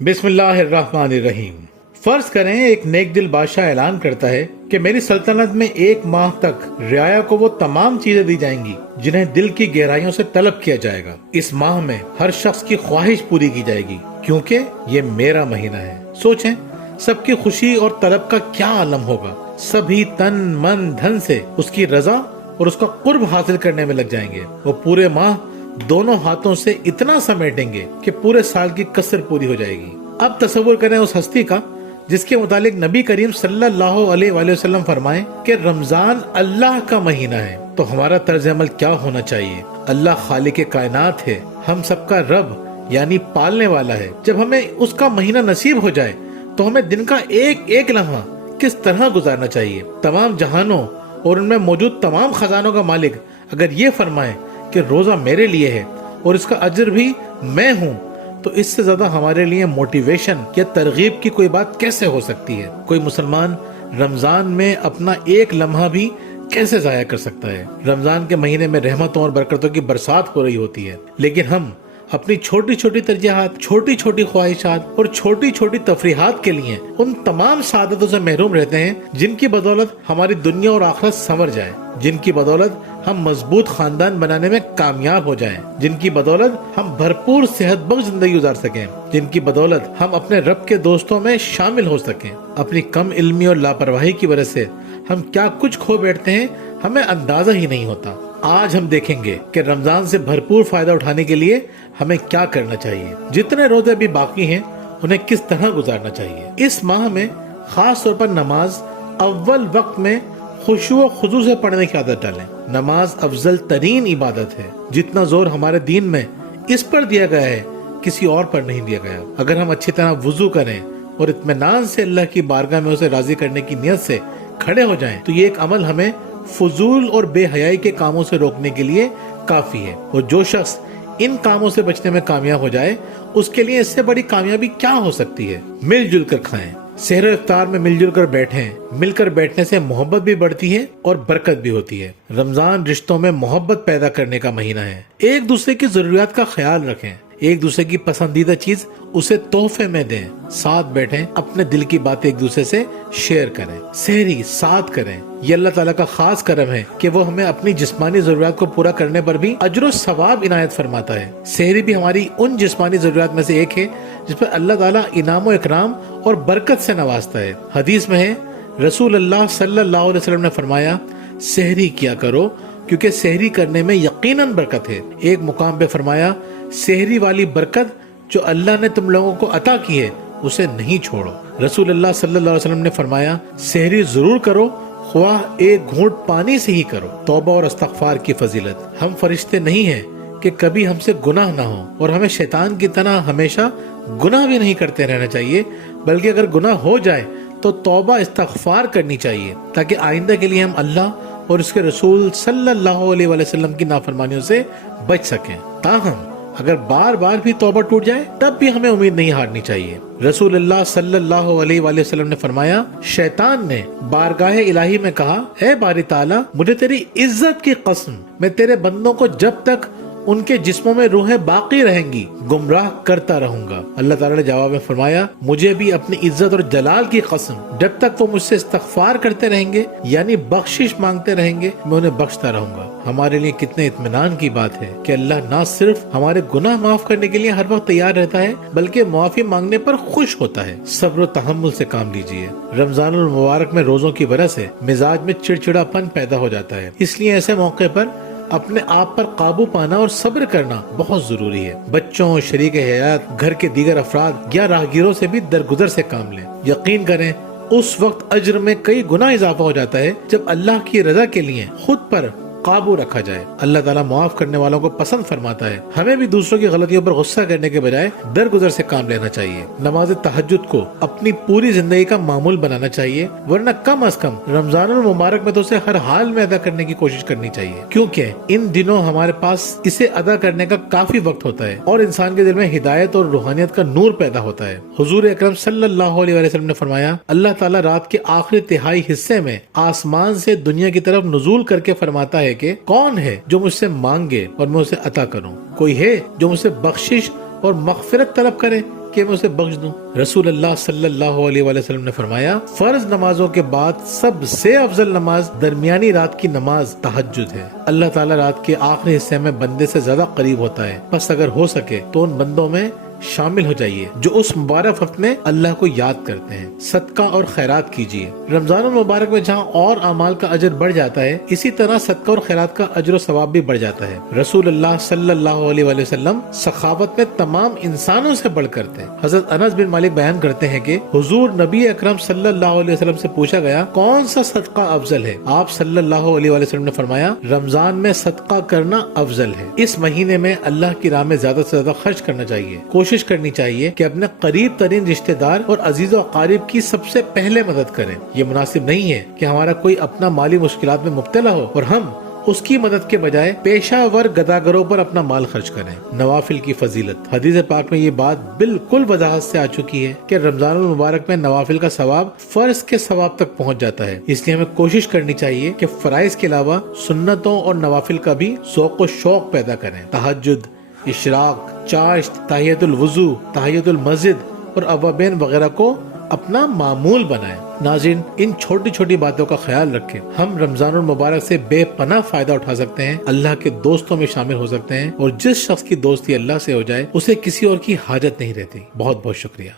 بسم اللہ الرحمن الرحیم۔ فرض کریں ایک نیک دل بادشاہ اعلان کرتا ہے کہ میری سلطنت میں 1 ماہ تک رعایا کو وہ تمام چیزیں دی جائیں گی جنہیں دل کی گہرائیوں سے طلب کیا جائے گا۔ اس ماہ میں ہر شخص کی خواہش پوری کی جائے گی کیونکہ یہ میرا مہینہ ہے۔ سوچیں سب کی خوشی اور طلب کا کیا عالم ہوگا۔ سبھی تن من دھن سے اس کی رضا اور اس کا قرب حاصل کرنے میں لگ جائیں گے۔ وہ پورے ماہ دونوں ہاتھوں سے اتنا سمیٹیں گے کہ پورے سال کی کسر پوری ہو جائے گی۔ اب تصور کریں اس ہستی کا جس کے متعلق نبی کریم صلی اللہ علیہ وآلہ وسلم فرمائیں کہ رمضان اللہ کا مہینہ ہے، تو ہمارا طرز عمل کیا ہونا چاہیے؟ اللہ خالق کائنات ہے، ہم سب کا رب یعنی پالنے والا ہے۔ جب ہمیں اس کا مہینہ نصیب ہو جائے تو ہمیں دن کا ایک ایک لمحہ کس طرح گزارنا چاہیے؟ تمام جہانوں اور ان میں موجود تمام خزانوں کا مالک اگر یہ فرمائے کہ روزہ میرے لیے ہے اور اس کا اجر بھی میں ہوں، تو اس سے زیادہ ہمارے لیے موٹیویشن یا ترغیب کی کوئی بات کیسے ہو سکتی ہے؟ کوئی مسلمان رمضان میں اپنا ایک لمحہ بھی کیسے ضائع کر سکتا ہے؟ رمضان کے مہینے میں رحمتوں اور برکتوں کی برسات ہو رہی ہوتی ہے، لیکن ہم اپنی چھوٹی چھوٹی ترجیحات، چھوٹی چھوٹی خواہشات اور چھوٹی چھوٹی تفریحات کے لیے ان تمام سعادتوں سے محروم رہتے ہیں جن کی بدولت ہماری دنیا اور آخرت سنور جائے، جن کی بدولت ہم مضبوط خاندان بنانے میں کامیاب ہو جائیں، جن کی بدولت ہم بھرپور صحت بخش زندگی گزار سکیں، جن کی بدولت ہم اپنے رب کے دوستوں میں شامل ہو سکیں۔ اپنی کم علمی اور لاپرواہی کی وجہ سے ہم کیا کچھ کھو بیٹھتے ہیں ہمیں اندازہ ہی نہیں ہوتا۔ آج ہم دیکھیں گے کہ رمضان سے بھرپور فائدہ اٹھانے کے لیے ہمیں کیا کرنا چاہیے، جتنے روزے ابھی باقی ہیں انہیں کس طرح گزارنا چاہیے۔ اس ماہ میں خاص طور پر نماز اول وقت میں خشوع و خضوع سے پڑھنے کی عادت ڈالیں۔ نماز افضل ترین عبادت ہے، جتنا زور ہمارے دین میں اس پر دیا گیا ہے کسی اور پر نہیں دیا گیا۔ اگر ہم اچھی طرح وضو کریں اور اطمینان سے اللہ کی بارگاہ میں اسے راضی کرنے کی نیت سے کھڑے ہو جائیں تو یہ ایک عمل ہمیں فضول اور بے حیائی کے کاموں سے روکنے کے لیے کافی ہے، اور جو شخص ان کاموں سے بچنے میں کامیاب ہو جائے اس کے لیے اس سے بڑی کامیابی کیا ہو سکتی ہے؟ مل جل کر کھائیں، سحر و افطار میں مل جل کر بیٹھیں۔ مل کر بیٹھنے سے محبت بھی بڑھتی ہے اور برکت بھی ہوتی ہے۔ رمضان رشتوں میں محبت پیدا کرنے کا مہینہ ہے۔ ایک دوسرے کی ضروریات کا خیال رکھیں، ایک دوسرے کی پسندیدہ چیز اسے تحفے میں دیں، ساتھ بیٹھیں، اپنے دل کی باتیں ایک دوسرے سے شیئر کریں، سحری ساتھ کریں۔ یہ اللہ تعالیٰ کا خاص کرم ہے کہ وہ ہمیں اپنی جسمانی ضروریات کو پورا کرنے پر بھی اجر و ثواب عنایت فرماتا ہے۔ سحری بھی ہماری ان جسمانی ضروریات میں سے ایک ہے جس پر اللہ تعالیٰ انعام و اکرام اور برکت سے نوازتا ہے۔ حدیث میں ہے، رسول اللہ صلی اللہ علیہ وسلم نے فرمایا، سحری کیا کرو کیونکہ سحری کرنے میں یقیناً برکت ہے۔ ایک مقام پہ فرمایا، سحری والی برکت جو اللہ نے تم لوگوں کو عطا کی ہے اسے نہیں چھوڑو۔ رسول اللہ صلی اللہ علیہ وسلم نے فرمایا، سحری ضرور کرو، خواہ ایک گھونٹ پانی سے ہی کرو۔ توبہ اور استغفار کی فضیلت۔ ہم فرشتے نہیں ہیں کہ کبھی ہم سے گناہ نہ ہو، اور ہمیں شیطان کی طرح ہمیشہ گناہ بھی نہیں کرتے رہنا چاہیے، بلکہ اگر گناہ ہو جائے تو توبہ استغفار کرنی چاہیے تاکہ آئندہ کے لیے ہم اللہ اور اس کے رسول صلی اللہ علیہ وآلہ وسلم کی نافرمانیوں سے بچ سکیں۔ تاہم اگر بار بار بھی توبہ ٹوٹ جائے تب بھی ہمیں امید نہیں ہارنی چاہیے۔ رسول اللہ صلی اللہ علیہ وآلہ وسلم نے فرمایا، شیطان نے بارگاہ الہی میں کہا، اے باری تعالیٰ، مجھے تیری عزت کی قسم، میں تیرے بندوں کو جب تک ان کے جسموں میں روحیں باقی رہیں گی گمراہ کرتا رہوں گا۔ اللہ تعالیٰ نے جواب میں فرمایا، مجھے بھی اپنی عزت اور جلال کی قسم، جب تک وہ مجھ سے استغفار کرتے رہیں گے یعنی بخشش مانگتے رہیں گے میں انہیں بخشتا رہوں گا۔ ہمارے لیے کتنے اطمینان کی بات ہے کہ اللہ نہ صرف ہمارے گناہ معاف کرنے کے لیے ہر وقت تیار رہتا ہے بلکہ معافی مانگنے پر خوش ہوتا ہے۔ صبر و تحمل سے کام لیجیے۔ رمضان المبارک میں روزوں کی وجہ سے مزاج میں چڑچڑاپن پیدا ہو جاتا ہے، اس لیے ایسے موقع پر اپنے آپ پر قابو پانا اور صبر کرنا بہت ضروری ہے۔ بچوں، شریک حیات، گھر کے دیگر افراد یا راہگیروں سے بھی درگزر سے کام لیں۔ یقین کریں اس وقت اجر میں کئی گنا اضافہ ہو جاتا ہے جب اللہ کی رضا کے لیے خود پر قابو رکھا جائے۔ اللہ تعالیٰ معاف کرنے والوں کو پسند فرماتا ہے۔ ہمیں بھی دوسروں کی غلطیوں پر غصہ کرنے کے بجائے درگزر سے کام لینا چاہیے۔ نماز تہجد کو اپنی پوری زندگی کا معمول بنانا چاہیے، ورنہ کم از کم رمضان المبارک میں تو اسے ہر حال میں ادا کرنے کی کوشش کرنی چاہیے، کیونکہ ان دنوں ہمارے پاس اسے ادا کرنے کا کافی وقت ہوتا ہے اور انسان کے دل میں ہدایت اور روحانیت کا نور پیدا ہوتا ہے۔ حضور اکرم صلی اللہ علیہ وسلم نے فرمایا، اللہ تعالیٰ رات کے آخری تہائی حصے میں آسمان سے دنیا کی طرف نزول کر کے فرماتا ہے کہ کون ہے جو مجھ سے مانگے اور میں اسے عطا کروں؟ کوئی ہے جو مجھ سے بخشش اور مغفرت طلب کرے کہ میں اسے بخش دوں؟ رسول اللہ صلی اللہ علیہ وآلہ وسلم نے فرمایا فرض نمازوں کے بعد سب سے افضل نماز درمیانی رات کی نماز تہجد ہے۔ اللہ تعالیٰ رات کے آخری حصے میں بندے سے زیادہ قریب ہوتا ہے، بس اگر ہو سکے تو ان بندوں میں شامل ہو جائیے جو اس مبارک وقت میں اللہ کو یاد کرتے ہیں۔ صدقہ اور خیرات کیجیے۔ رمضان المبارک میں جہاں اور اعمال کا اجر بڑھ جاتا ہے، اسی طرح صدقہ اور خیرات کا اجر و ثواب بھی بڑھ جاتا ہے۔ رسول اللہ صلی اللہ علیہ وآلہ وسلم سخاوت میں تمام انسانوں سے بڑھ کر تھے۔ حضرت انس بن مالک بیان کرتے ہیں کہ حضور نبی اکرم صلی اللہ علیہ وسلم سے پوچھا گیا کون سا صدقہ افضل ہے؟ آپ صلی اللہ علیہ وآلہ وسلم نے فرمایا رمضان میں صدقہ کرنا افضل ہے۔ اس مہینے میں اللہ کی راہ میں زیادہ سے زیادہ خرچ کرنا چاہیے۔ کوشش کرنی چاہیے کہ اپنے قریب ترین رشتہ دار اور عزیز و اقارب کی سب سے پہلے مدد کریں۔ یہ مناسب نہیں ہے کہ ہمارا کوئی اپنا مالی مشکلات میں مبتلا ہو اور ہم اس کی مدد کے بجائے پیشہ ور گداگروں پر اپنا مال خرچ کریں۔ نوافل کی فضیلت۔ حدیث پاک میں یہ بات بالکل وضاحت سے آ چکی ہے کہ رمضان المبارک میں نوافل کا ثواب فرض کے ثواب تک پہنچ جاتا ہے، اس لیے ہمیں کوشش کرنی چاہیے کہ فرائض کے علاوہ سنتوں اور نوافل کا بھی ذوق و شوق پیدا کریں۔ تہجد، اشراق، چاشت، تحیۃ الوضو، تحیۃ المسجد اور اوابین وغیرہ کو اپنا معمول بنائیں۔ ناظرین، ان چھوٹی چھوٹی باتوں کا خیال رکھیں، ہم رمضان المبارک سے بے پناہ فائدہ اٹھا سکتے ہیں، اللہ کے دوستوں میں شامل ہو سکتے ہیں، اور جس شخص کی دوستی اللہ سے ہو جائے اسے کسی اور کی حاجت نہیں رہتی۔ بہت بہت شکریہ۔